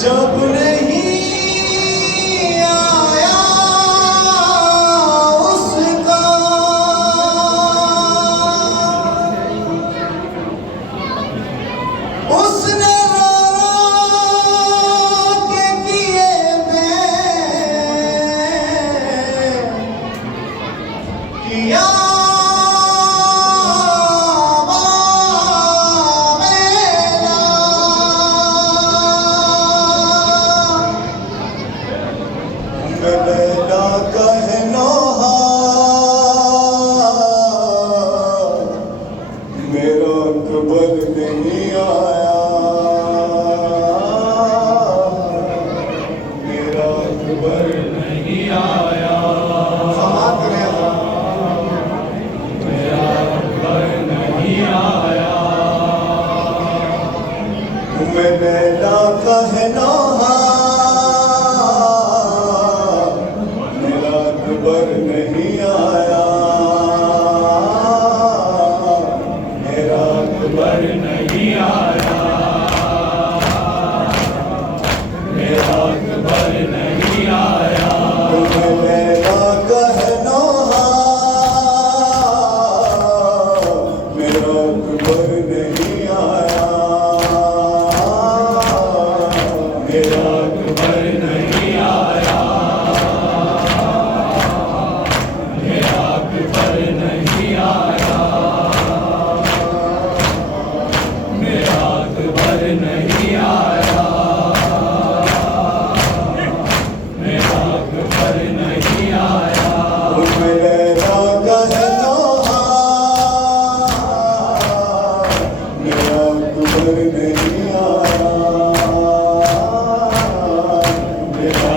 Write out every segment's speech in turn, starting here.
जब नहीं आया उसका उसने के किए किया मेरा अकबर नहीं आया, मेरा अकबर नहीं आया, मेरा अकबर नहीं आया। मैं लैला का है नौहा, मेरा अकबर नहीं आया, अकबर नहीं आया, मेरा अकबर नहीं आया। लैला का है नौहा, मेरा अकबर नहीं आया, मेरा अकबर नहीं आया, मेरा अकबर नहीं आया, नहीं आया, मेरा अकबर नहीं आया। लैला का है नौहा, मेरा अकबर नहीं आया, मेरा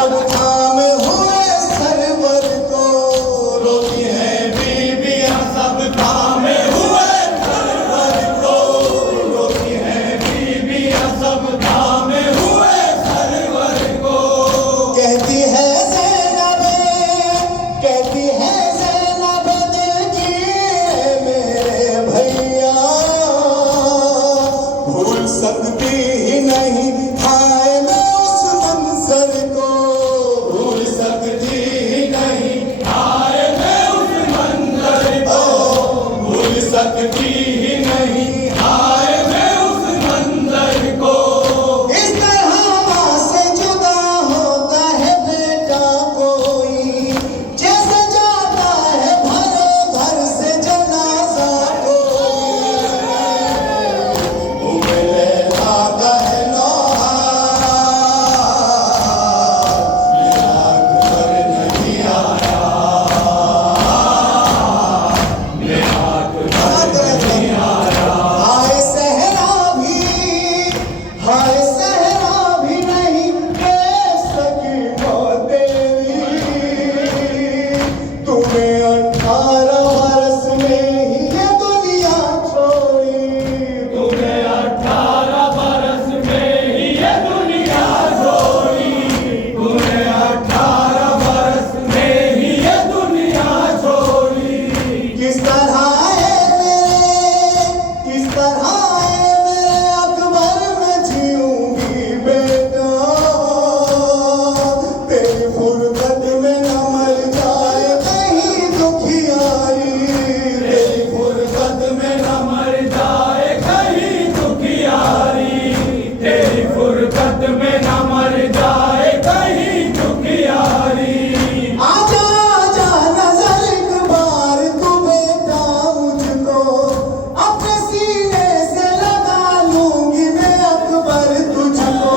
सब थामे हुए सरवर को, रोती है बीबियां सब थामे हुए सरवर को, रोती है बीबियां सब थामे हुए सरवर को। कहती है ज़ैनब दिल की मेरे भैया, भूल सकती ही नहीं हाय मैं उस मंजर को, भूल सकती ही नहीं हाय मैं उस मंजर को, भूल सकती ही नहीं हाय मैं उस मंजर को। इस तरह माँ से जुदा होता है बेटा कोई, जैसे जाता है भरे घर से जनाजा कोई। लैला का है नौहा, मेरा अकबर नहीं आया, मेरा अकबर नहीं आया। हाय सहरा भी नहीं देख सकी मौत तेरी, तुम्हें 18 बरस में ही ये दुनिया छोड़ी, तुम्हें 18 बरस में ही ये दुनिया छोड़ी, तुम्हें 18 बरस में ही ये दुनिया छोड़ी। किस तरह मेरे अकबर में जीऊंगी बेटा, तेरी फुर्सत में न मर जाए कहीं दुखियारी, तेरी फुर्सत में न मर जाए कहीं दुखियारी, तेरी फुर्सत में न मर जाए कहीं दुखियारी। आजा आजा नजर एक बार तू बेटा मुझको, अपने सीने से लगा लूंगी मैं अकबर तुझको।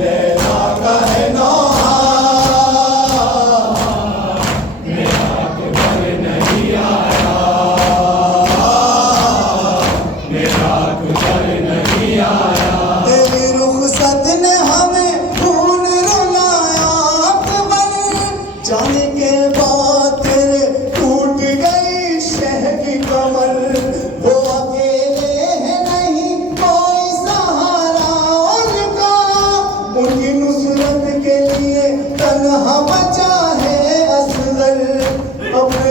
लैला का है नौहा, मेरा अकबर नहीं आया, मेरा अकबर नहीं आया। तेरी रुखसत ने हमें खून रुलाया अकबर, जाने के बाद तेरे टूट गई शह की कमर। वो अकेले हैं नहीं कोई सहारा उनका, उनकी नुसरत के लिए तन्हा बचा है असगर, अपने